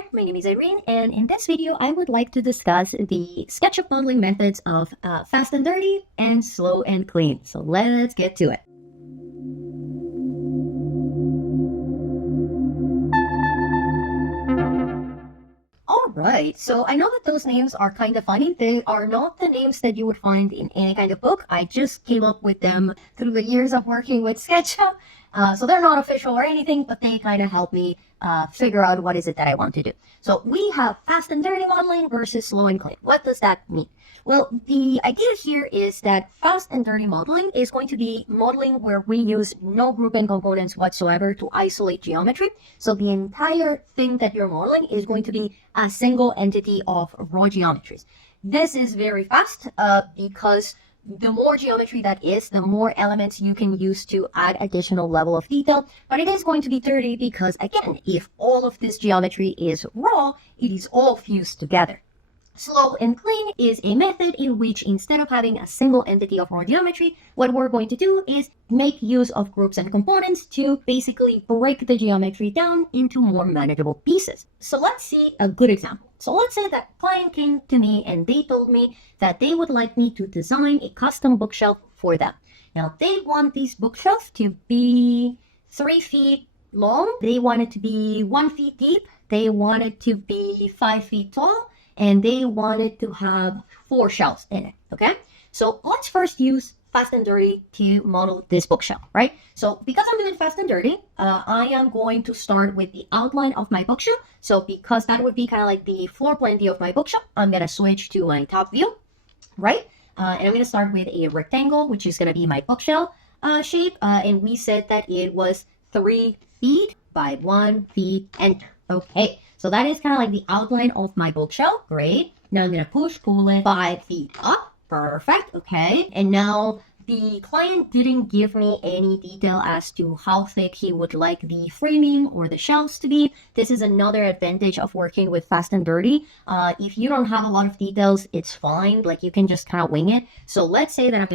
there, my name is Irene, and in this video I would like to discuss the SketchUp modeling methods of fast and dirty and slow and clean. So let's get to it. Alright, so I know that those names are kind of funny. They are not the names that you would find in any kind of book. I just came up with them through the years of working with SketchUp. So they're not official or anything, but they kind of help me figure out what is it that I want to do. So we have fast and dirty modeling versus slow and clean. What does that mean? Well, the idea here is that fast and dirty modeling is going to be modeling where we use no group and components whatsoever to isolate geometry. So the entire thing that you're modeling is going to be a single entity of raw geometries. This is very fast because the more geometry that is, the more elements you can use to add additional level of detail. But it is going to be dirty because, again, if all of this geometry is raw, it is all fused together. Slow and clean is a method in which, instead of having a single entity of raw geometry, what we're going to do is make use of groups and components to basically break the geometry down into more manageable pieces. So let's see a good example. So let's say that client came to me and they told me that they would like me to design a custom bookshelf for them. Now, they want this bookshelf to be 3 feet long. They want it to be 1 foot deep. They want it to be 5 feet tall. And they wanted to have 4 shelves in it, okay? So let's first use fast and dirty to model this bookshelf, right? So because I'm doing fast and dirty, I am going to start with the outline of my bookshelf. So because that would be kind of like the floor plan view of my bookshelf, I'm gonna switch to my top view, right? And I'm gonna start with a rectangle, which is gonna be my bookshelf shape. And we said that it was 3 feet by 1 feet, enter. Okay, so that is kind of like the outline of my bookshelf. Great. Now I'm going to pull it 5 feet up. Perfect. Okay. And now the client didn't give me any detail as to how thick he would like the framing or the shelves to be. This is another advantage of working with fast and dirty. If you don't have a lot of details, it's fine. Like, you can just kind of wing it. So let's say that I'm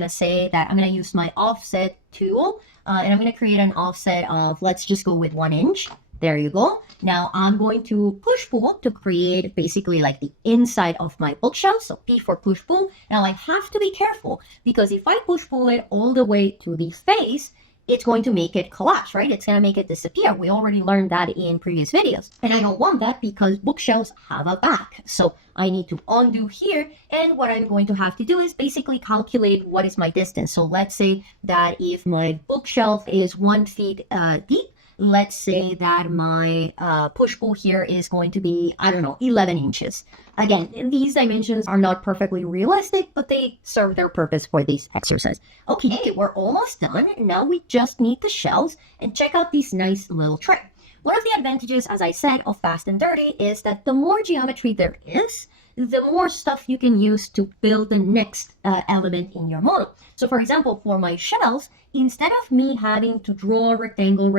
going to use my offset tool and I'm going to create an offset of, let's just go with 1 inch. There you go. Now I'm going to push pull to create basically like the inside of my bookshelf. So P for push pull. Now I have to be careful because if I push pull it all the way to the face, it's going to make it collapse, right? It's going to make it disappear. We already learned that in previous videos. And I don't want that because bookshelves have a back. So I need to undo here. And what I'm going to have to do is basically calculate what is my distance. So let's say that if my bookshelf is 1 feet deep, let's say that my push-pull here is going to be, I don't know, 11 inches. Again, these dimensions are not perfectly realistic, but they serve their purpose for this exercise. Okay, we're almost done. Now we just need the shelves, and check out this nice little trick. One of the advantages, as I said, of fast and dirty is that the more geometry there is, the more stuff you can use to build the next element in your model. So for example, for my shelves, instead of me having to draw a rectangle,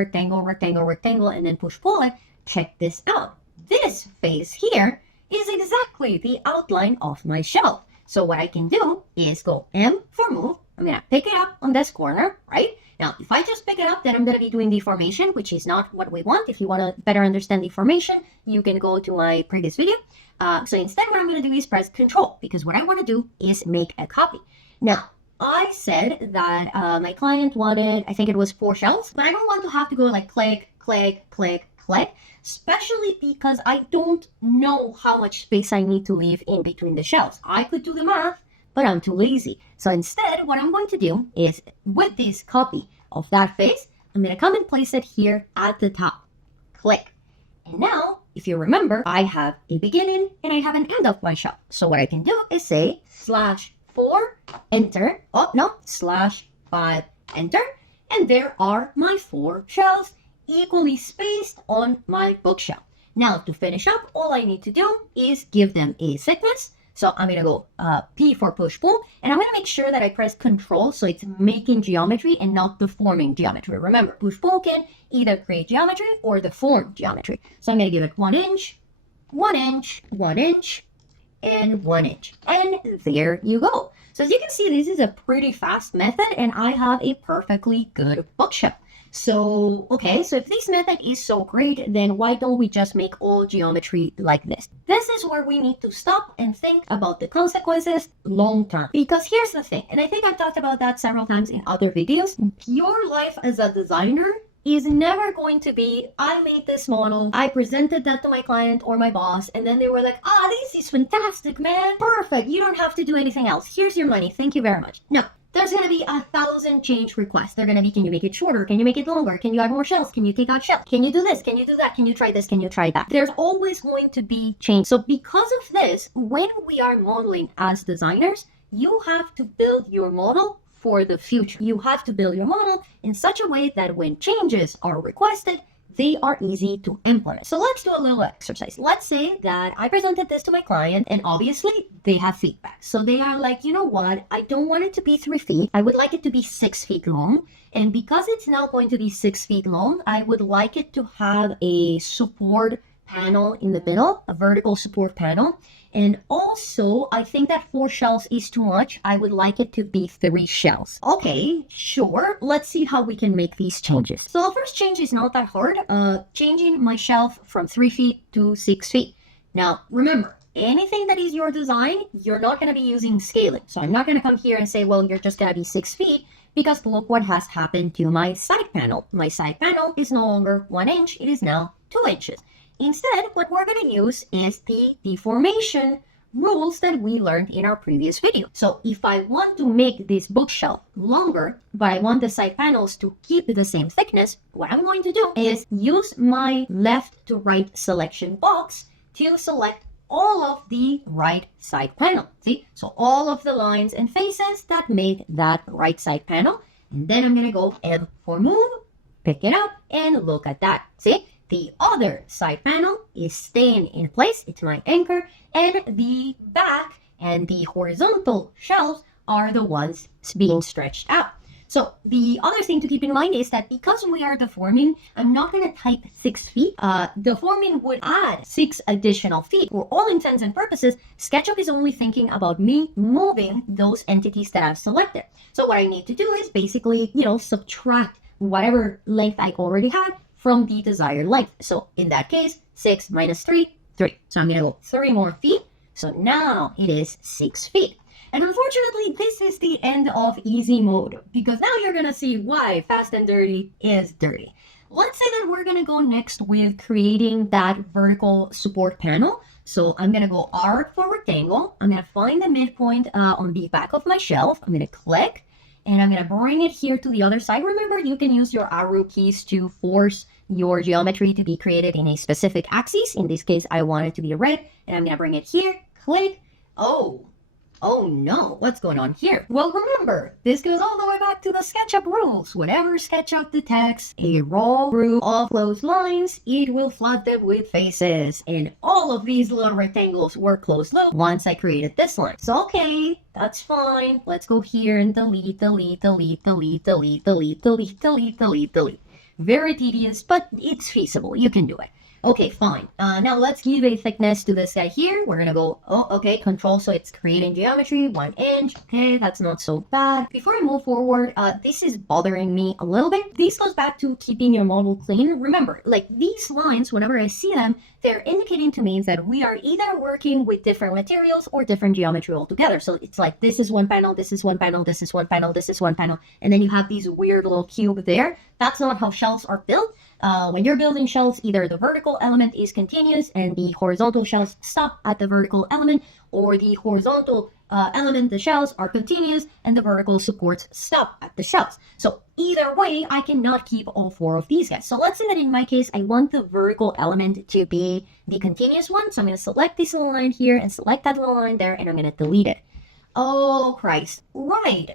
and then push pull it, check this out. This face here is exactly the outline of my shelf. So what I can do is go M for move. I'm gonna pick it up on this corner, right? Now, if I just pick it up, then I'm gonna be doing deformation, which is not what we want. If you wanna better understand deformation, you can go to my previous video. So instead, what I'm gonna do is press Control, because what I wanna do is make a copy. Now, I said that my client wanted, I think it was 4 shelves, but I don't want to have to go like click, click, click, click, especially because I don't know how much space I need to leave in between the shelves. I could do the math, but I'm too lazy. So instead, what I'm going to do is, with this copy of that face, I'm going to come and place it here at the top. Click. And now, if you remember, I have a beginning and I have an end of my shelf. So what I can do is say /4, enter. Oh, no, /5, enter. And there are my 4 shelves equally spaced on my bookshelf. Now, to finish up, all I need to do is give them a thickness. So I'm going to go P for push pull, and I'm going to make sure that I press Control so it's making geometry and not deforming geometry. Remember, push pull can either create geometry or deform geometry. So I'm going to give it 1 inch, 1 inch, 1 inch, and 1 inch. And there you go. So as you can see, this is a pretty fast method, and I have a perfectly good bookshelf. So, okay, so if this method is so great, then why don't we just make all geometry like this? This is where we need to stop and think about the consequences long term. Because here's the thing, and I think I've talked about that several times in other videos, your life as a designer is never going to be, I made this model, I presented that to my client or my boss, and then they were like, this is fantastic, man, perfect, you don't have to do anything else, here's your money, thank you very much. No, there's going to be 1,000 change requests. They're going to be, can you make it shorter? Can you make it longer? Can you add more shells? Can you take out shells? Can you do this? Can you do that? Can you try this? Can you try that? There's always going to be change. So because of this, when we are modeling as designers, you have to build your model for the future. You have to build your model in such a way that when changes are requested, they are easy to implement. So let's do a little exercise. Let's say that I presented this to my client and obviously they have feedback. So they are like, you know what? I don't want it to be 3 feet. I would like it to be 6 feet long. And because it's now going to be 6 feet long, I would like it to have a support panel in the middle, a vertical support panel. And also, I think that 4 shells is too much. I would like it to be 3 shells. Okay, sure. Let's see how we can make these changes. So the first change is not that hard. Changing my shelf from 3 feet to 6 feet. Now, remember, anything that is your design, you're not going to be using scaling. So I'm not going to come here and say, well, you're just going to be 6 feet. Because look what has happened to my side panel. My side panel is no longer 1 inch. It is now 2 inches. Instead, what we're going to use is the deformation rules that we learned in our previous video. So if I want to make this bookshelf longer, but I want the side panels to keep the same thickness, what I'm going to do is use my left to right selection box to select all of the right side panel. See? So all of the lines and faces that make that right side panel. And then I'm going to go M for move, pick it up, and look at that. See? The other side panel is staying in place. It's my anchor. And the back and the horizontal shelves are the ones being stretched out. So the other thing to keep in mind is that because we are deforming, I'm not going to type 6 feet. Deforming would add 6 additional feet. For all intents and purposes, Sketchup is only thinking about me moving those entities that I've selected. So what I need to do is basically, subtract whatever length I already had from the desired length. So in that case, 6 minus 3, 3. So I'm going to go 3 more feet. So now it is 6 feet. And unfortunately, this is the end of easy mode because now you're going to see why fast and dirty is dirty. Let's say that we're going to go next with creating that vertical support panel. So I'm going to go R for rectangle. I'm going to find the midpoint on the back of my shelf. I'm going to click. And I'm going to bring it here to the other side. Remember, you can use your arrow keys to force your geometry to be created in a specific axis. In this case, I want it to be red. And I'm going to bring it here, click. Oh no, what's going on here? Well, remember, this goes all the way back to the SketchUp rules. Whenever SketchUp detects a raw group of closed lines, it will flood them with faces. And all of these little rectangles were closed loop once I created this line. So, okay, that's fine. Let's go here and delete. Very tedious, but it's feasible. You can do it. Okay, fine. Now let's give a thickness to this guy here. We're gonna go, control, so it's creating geometry, 1 inch. Okay, that's not so bad. Before I move forward, this is bothering me a little bit. This goes back to keeping your model clean. Remember, like these lines, whenever I see them, they're indicating to me that we are either working with different materials or different geometry altogether. So it's like, this is one panel, this is one panel, this is one panel, this is one panel, and then you have these weird little cube there. That's not how shells are built. When you're building shells, either the vertical element is continuous and the horizontal shells stop at the vertical element, or the horizontal element, the shells are continuous and the vertical supports stop at the shells. So either way, I cannot keep all 4 of these guys. So let's say that in my case, I want the vertical element to be the continuous one. So I'm going to select this little line here and select that little line there, and I'm going to delete it. Oh, Christ. Right.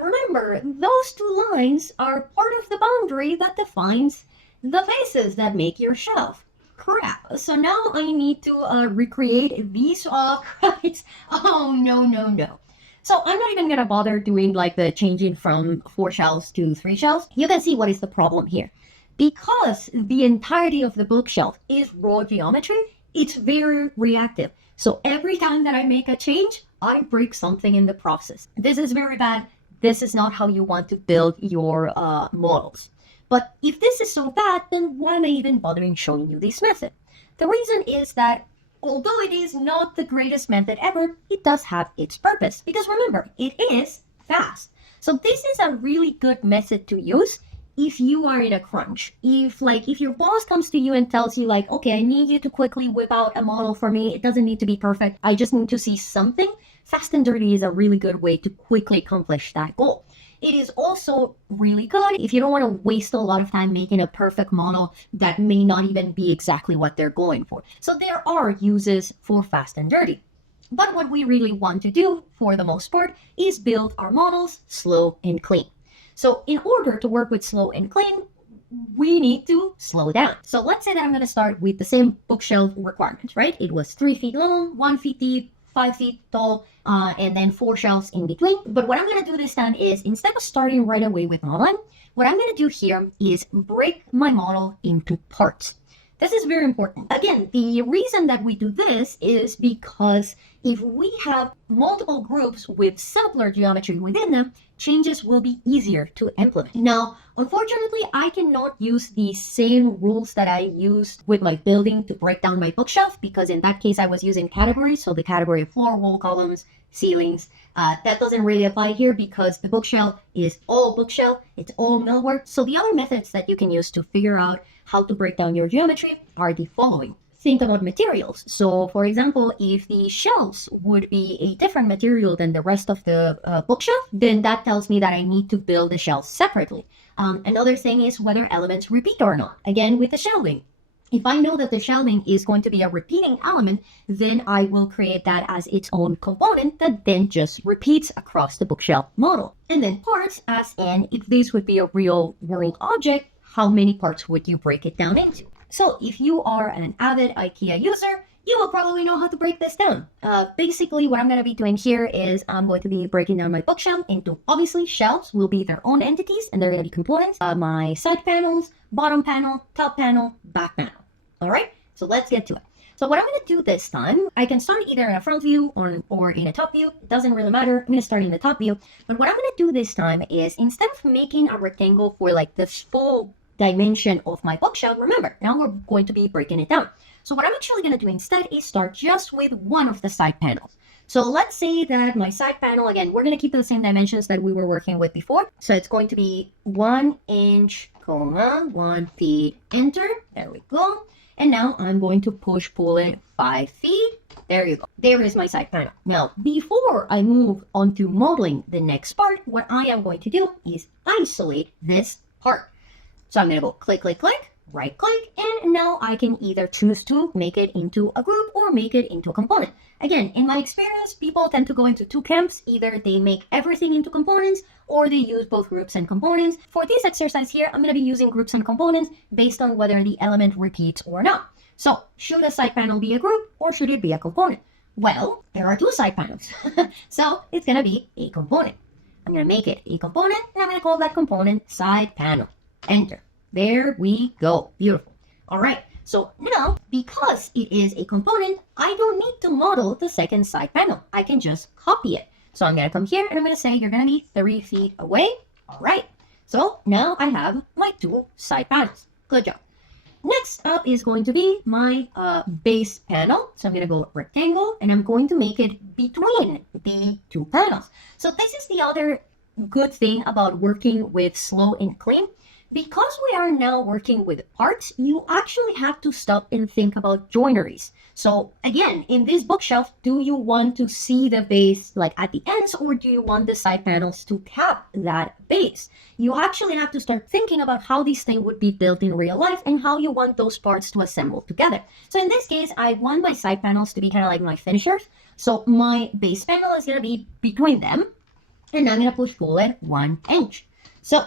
Remember, those 2 lines are part of the boundary that defines the faces that make your shelf. Crap. So now I need to recreate these. Right. Oh, no. So I'm not even going to bother doing like the changing from 4 shelves to 3 shelves. You can see what is the problem here. Because the entirety of the bookshelf is raw geometry, it's very reactive. So every time that I make a change, I break something in the process. This is very bad. This is not how you want to build your models. But if this is so bad, then why am I even bothering showing you this method? The reason is that although it is not the greatest method ever, it does have its purpose. Because remember, it is fast. So this is a really good method to use if you are in a crunch. If your boss comes to you and tells you like, okay, I need you to quickly whip out a model for me. It doesn't need to be perfect. I just need to see something. Fast and dirty is a really good way to quickly accomplish that goal. It is also really good if you don't want to waste a lot of time making a perfect model that may not even be exactly what they're going for. So there are uses for fast and dirty. But what we really want to do, for the most part, is build our models slow and clean. So in order to work with slow and clean, we need to slow down. So let's say that I'm going to start with the same bookshelf requirements, right? It was 3 feet long, 1 feet deep, 5 feet tall, and then 4 shelves in between. But what I'm going to do this time is, instead of starting right away with modeling, what I'm going to do here is break my model into parts. This is very important. Again, the reason that we do this is because if we have multiple groups with simpler geometry within them, changes will be easier to implement. Now, unfortunately, I cannot use the same rules that I used with my building to break down my bookshelf, because in that case, I was using categories. So the category of floor, wall, columns, ceilings. That doesn't really apply here because the bookshelf is all bookshelf. It's all millwork. So the other methods that you can use to figure out how to break down your geometry are the following. Think about materials. So for example, if the shelves would be a different material than the rest of the bookshelf, then that tells me that I need to build the shelves separately. Another thing is whether elements repeat or not. Again, with the shelving. If I know that the shelving is going to be a repeating element, then I will create that as its own component that then just repeats across the bookshelf model. And then parts, as in if this would be a real world object, how many parts would you break it down into? So if you are an avid IKEA user, you will probably know how to break this down. Basically, what I'm going to be doing here is I'm going to be breaking down my bookshelf into, obviously, shelves will be their own entities and they're going to be components. My side panels, bottom panel, top panel, back panel. All right, so let's get to it. So what I'm going to do this time, I can start either in a front view or in a top view. It doesn't really matter. I'm going to start in the top view. But what I'm going to do this time is, instead of making a rectangle for like the full dimension of my bookshelf, remember, now we're going to be breaking it down. So what I'm actually going to do instead is start just with one of the side panels. So let's say that my side panel, again, we're going to keep the same dimensions that we were working with before. So it's going to be 1 inch, 1 feet, enter. There we go. And now I'm going to pull it 5 feet. There you go. There is my side panel. Now, before I move on to modeling the next part, what I am going to do is isolate this part. So I'm going to go click, click, click, right click, and now I can either choose to make it into a group or make it into a component. Again, in my experience, people tend to go into two camps. Either they make everything into components or they use both groups and components. For this exercise here, I'm going to be using groups and components based on whether the element repeats or not. So should a side panel be a group or should it be a component? Well, there are two side panels. So it's going to be a component. I'm going to make it a component and I'm going to call that component side panel. Enter. There we go. Beautiful. All right. So now, because it is a component, I don't need to model the second side panel. I can just copy it. So I'm going to come here and I'm going to say you're going to be 3 feet away. All right. So now I have my two side panels. Good job. Next up is going to be my base panel. So I'm going to go rectangle and I'm going to make it between the two panels. So this is the other good thing about working with slow and clean. Because we are now working with parts, you actually have to stop and think about joineries. So again, in this bookshelf, do you want to see the base like at the ends, or do you want the side panels to cap that base? You actually have to start thinking about how this thing would be built in real life and how you want those parts to assemble together. So in this case, I want my side panels to be kind of like my finishers. So my base panel is going to be between them, and I'm going to push forward 1 inch. So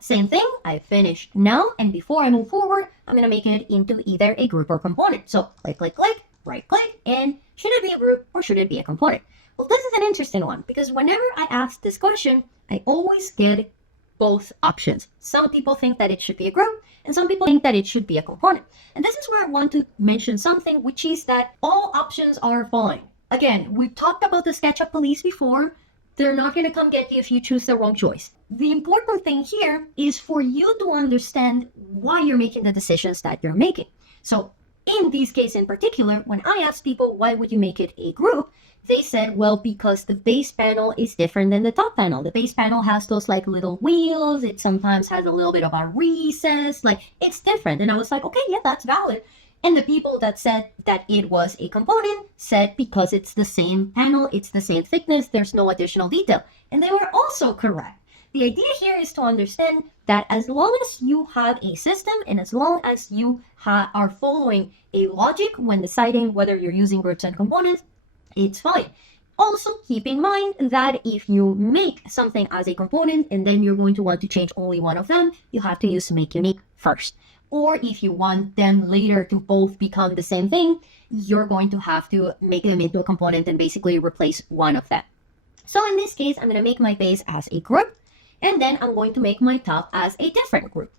same thing, I finished now, and before I move forward, I'm going to make it into either a group or component. So click, click, click, right click, and should it be a group or should it be a component? Well, this is an interesting one because whenever I ask this question, I always get both options. Some people think that it should be a group, and some people think that it should be a component. And this is where I want to mention something, which is that all options are fine. Again, we've talked about the SketchUp police before. They're not going to come get you if you choose the wrong choice. The important thing here is for you to understand why you're making the decisions that you're making. So in this case in particular, when I asked people, why would you make it a group? They said, well, because the base panel is different than the top panel. The base panel has those like little wheels. It sometimes has a little bit of a recess. Like, it's different. And I was like, okay, yeah, that's valid. And the people that said that it was a component said because it's the same panel, it's the same thickness, there's no additional detail. And they were also correct. The idea here is to understand that as long as you have a system and as long as you are following a logic when deciding whether you're using groups and components, it's fine. Also, keep in mind that if you make something as a component and then you're going to want to change only one of them, you have to use make unique first. Or if you want them later to both become the same thing, you're going to have to make them into a component and basically replace one of them. So in this case, I'm going to make my base as a group, and then I'm going to make my top as a different group.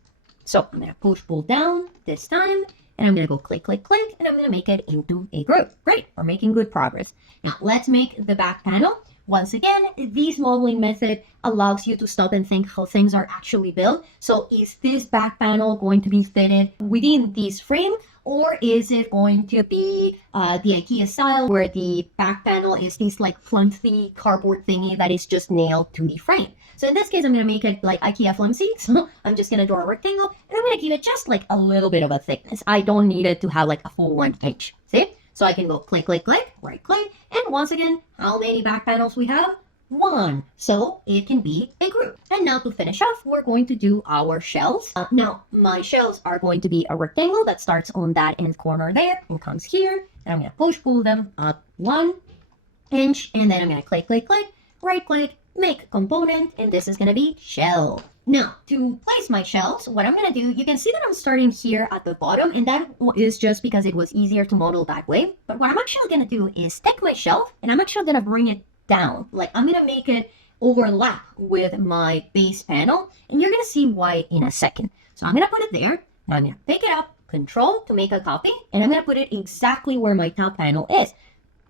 So I'm going to push pull down this time, and I'm going to go click, click, click, and I'm going to make it into a group. Great, we're making good progress. Now let's make the back panel. Once again, this modeling method allows you to stop and think how things are actually built. So is this back panel going to be fitted within this frame, or is it going to be the IKEA style where the back panel is this like flimsy cardboard thingy that is just nailed to the frame? So in this case, I'm going to make it like IKEA flimsy. So I'm just going to draw a rectangle and I'm going to give it just like a little bit of a thickness. I don't need it to have like a full 1 inch. See? So I can go click, click, click, right click. And once again, how many back panels we have? 1. So it can be a group. And now to finish off, we're going to do our shelves. Now, my shelves are going to be a rectangle that starts on that end corner there and comes here. And I'm going to push pull them up 1 inch. And then I'm going to click, click, click, right click, make component. And this is going to be shelf. Now, to place my shelves, what I'm going to do, you can see that I'm starting here at the bottom, and that is just because it was easier to model that way. But what I'm actually going to do is take my shelf, and I'm actually going to bring it down. Like, I'm going to make it overlap with my base panel, and you're going to see why in a second. So I'm going to put it there. I'm going to pick it up, Control to make a copy, and I'm going to put it exactly where my top panel is.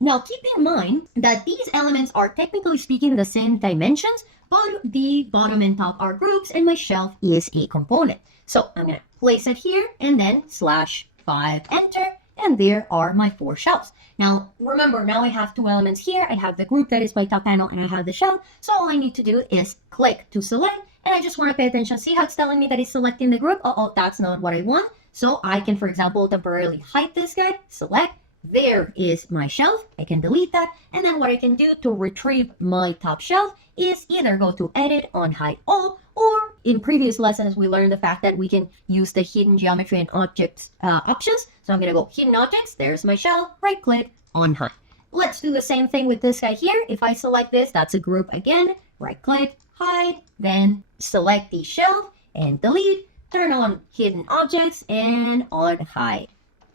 Now, keep in mind that these elements are technically speaking the same dimensions, but the bottom and top are groups, and my shelf is a component. So I'm going to place it here, and then /5, enter, and there are my 4 shelves. Now, remember, now I have 2 elements here. I have the group that is my top panel, and I have the shelf. So all I need to do is click to select, and I just want to pay attention. See how it's telling me that it's selecting the group? Uh-oh, that's not what I want. So I can, for example, temporarily hide this guy, select. There is my shelf. I can delete that. And then what I can do to retrieve my top shelf is either go to edit on hide all, or in previous lessons, we learned the fact that we can use the hidden geometry and objects options. So I'm going to go hidden objects. There's my shelf. Right click on hide. Let's do the same thing with this guy here. If I select this, that's a group again. Right click, hide, then select the shelf and delete. Turn on hidden objects and on hide.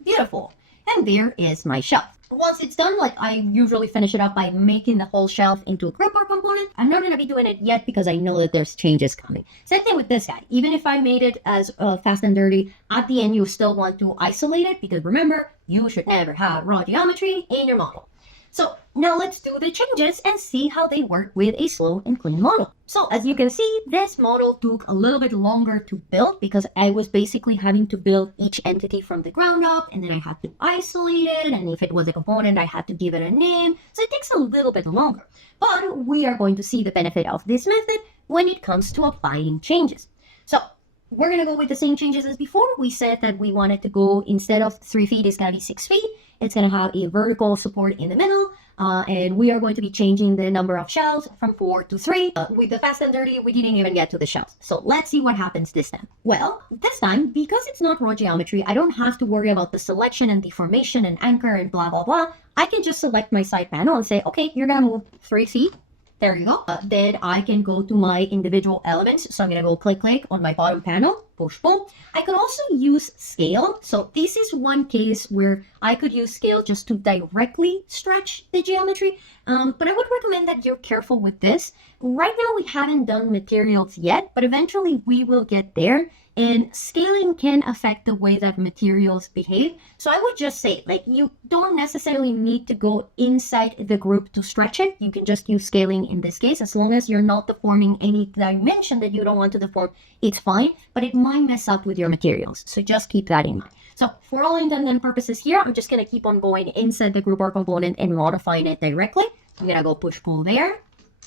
Beautiful. And there is my shelf. Once it's done, like I usually finish it up by making the whole shelf into a group or component. I'm not going to be doing it yet because I know that there's changes coming. Same thing with this guy. Even if I made it as fast and dirty, at the end you still want to isolate it because remember, you should never have raw geometry in your model. So now let's do the changes and see how they work with a slow and clean model. So as you can see, this model took a little bit longer to build because I was basically having to build each entity from the ground up, and then I had to isolate it, and if it was a component, I had to give it a name. So it takes a little bit longer. But we are going to see the benefit of this method when it comes to applying changes. So we're going to go with the same changes as before. We said that we wanted to go, instead of 3 feet, it's going to be 6 feet. It's going to have a vertical support in the middle. And we are going to be changing the number of shelves from 4 to 3. With the fast and dirty, we didn't even get to the shelves. So let's see what happens this time. Well, this time, because it's not raw geometry, I don't have to worry about the selection and deformation and anchor and blah, blah, blah. I can just select my side panel and say, okay, you're going to move 3 feet. There you go. Then I can go to my individual elements. So I'm going to go click, click on my bottom panel, push, pull. I could also use scale. So this is one case where I could use scale just to directly stretch the geometry. But I would recommend that you're careful with this. Right now, we haven't done materials yet, but eventually we will get there. And scaling can affect the way that materials behave. So I would just say, like, you don't necessarily need to go inside the group to stretch it. You can just use scaling in this case. As long as you're not deforming any dimension that you don't want to deform, it's fine, but it might mess up with your materials. So just keep that in mind. So for all intents and purposes here, I'm just going to keep on going inside the group or component and modifying it directly. I'm going to go push-pull there.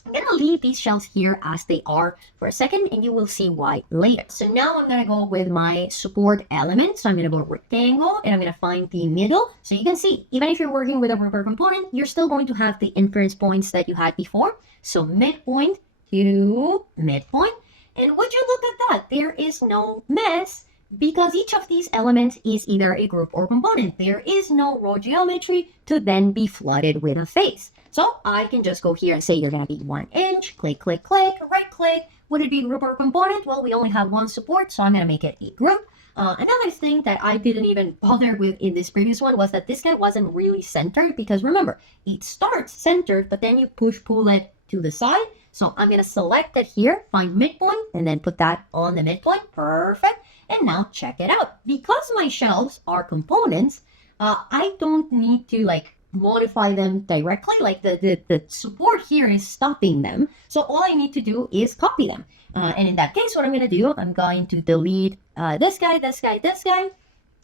I'm going to leave these shells here as they are for a second, and you will see why later. So now I'm going to go with my support element. So I'm going to go rectangle, and I'm going to find the middle. So you can see, even if you're working with a rubber component, you're still going to have the inference points that you had before. So midpoint to midpoint. And would you look at that? There is no mess, because each of these elements is either a group or component. There is no raw geometry to then be flooded with a face. So I can just go here and say you're going to be 1 inch, click, click, click, right click. Would it be group or component? Well, we only have one support, so I'm going to make it a group. Another thing that I didn't even bother with in this previous one was that this guy wasn't really centered, because remember, it starts centered, but then you push-pull it to the side. So I'm going to select it here, find midpoint, and then put that on the midpoint. Perfect. And now check it out. Because my shelves are components, I don't need to modify them directly. Like the support here is stopping them. So all I need to do is copy them. And in that case, what I'm going to do, I'm going to delete this guy, this guy, this guy.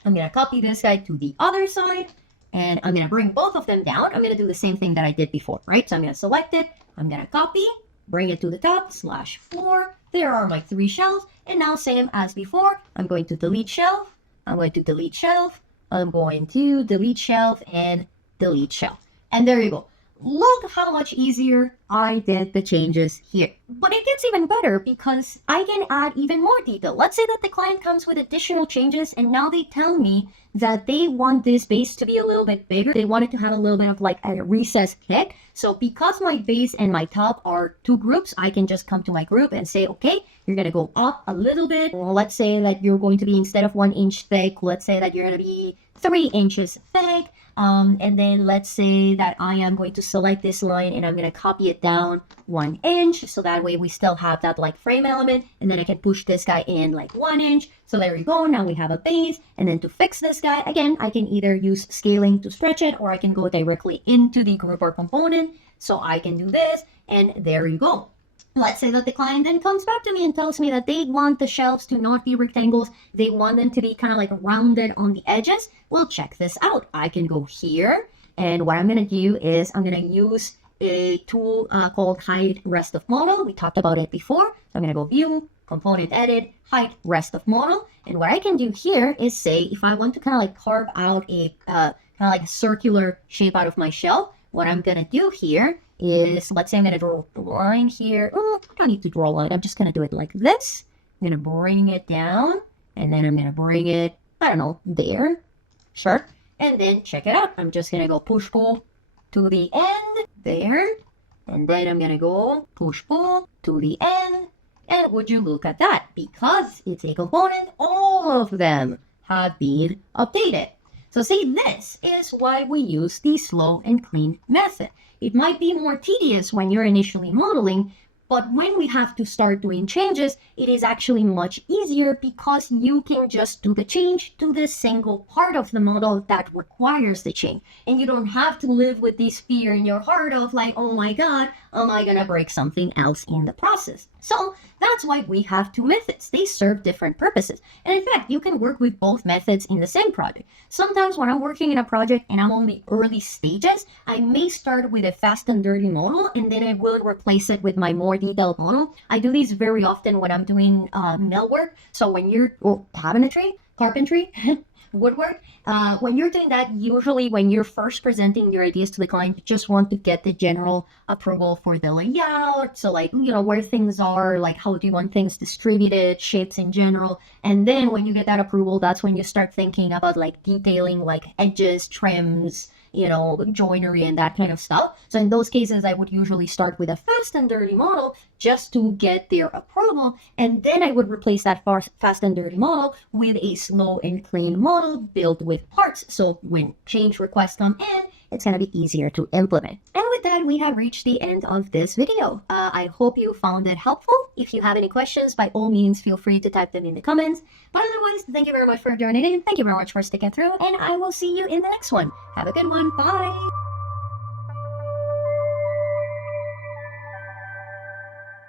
I'm going to copy this guy to the other side. And I'm going to bring both of them down. I'm going to do the same thing that I did before, right? So I'm going to select it. I'm going to copy, bring it to the top, /4. There are my 3 shelves. And now same as before, I'm going to delete shelf. I'm going to delete shelf. I'm going to delete shelf and delete shelf. And there you go. Look how much easier I did the changes here. But it gets even better because I can add even more detail. Let's say that the client comes with additional changes and now they tell me that they want this base to be a little bit bigger. They want it to have a little bit of like a recessed head. So because my base and my top are 2 groups, I can just come to my group and say, okay, you're going to go up a little bit. Well, let's say that you're going to be, instead of 1 inch thick, let's say that you're going to be 3 inches thick. And then let's say that I am going to select this line and I'm going to copy it down 1 inch. So that way we still have that like frame element. And then I can push this guy in like 1 inch. So there you go. Now we have a base. And then to fix this guy, again, I can either use scaling to stretch it, or I can go directly into the group or component. So I can do this, and there you go. Let's say that the client then comes back to me and tells me that they want the shelves to not be rectangles. They want them to be kind of like rounded on the edges. Well, check this out. I can go here, and what I'm going to do is I'm going to use a tool called Hide Rest of Model. We talked about it before. So I'm going to go View, Component Edit, Hide Rest of Model. And what I can do here is say, if I want to kind of like carve out a kind of like a circular shape out of my shelf, what I'm going to do here is, let's say I'm going to draw a line here. Oh, I don't need to draw a line. I'm just going to do it like this. I'm going to bring it down, and then I'm going to bring it, I don't know, there. Sure. And then check it out. I'm just going to go push-pull to the end, there. And then I'm going to go push-pull to the end. And would you look at that? Because it's a component, all of them have been updated. So see, this is why we use the slow and clean method. It might be more tedious when you're initially modeling, but when we have to start doing changes, it is actually much easier because you can just do the change to the single part of the model that requires the change. And you don't have to live with this fear in your heart of like, oh my God, am I gonna break something else in the process? So that's why we have 2 methods. They serve different purposes. And in fact, you can work with both methods in the same project. Sometimes when I'm working in a project and I'm on the early stages, I may start with a fast and dirty model, and then I will replace it with my more detailed model. I do these very often when I'm doing millwork. So when you're cabinetry, carpentry, woodwork, when you're doing that, usually when you're first presenting your ideas to the client, you just want to get the general approval for the layout. So like, you know, where things are, like how do you want things distributed, shapes in general. And then when you get that approval, that's when you start thinking about like detailing, like edges, trims, you know, joinery and that kind of stuff. So in those cases, I would usually start with a fast and dirty model just to get their approval. And then I would replace that fast and dirty model with a slow and clean model built with parts. So when change requests come in, it's going to be easier to implement. And with that, we have reached the end of this video. I hope you found it helpful. If you have any questions, by all means, feel free to type them in the comments. But otherwise, thank you very much for joining in. Thank you very much for sticking through, and I will see you in the next one. Have a good one. Bye.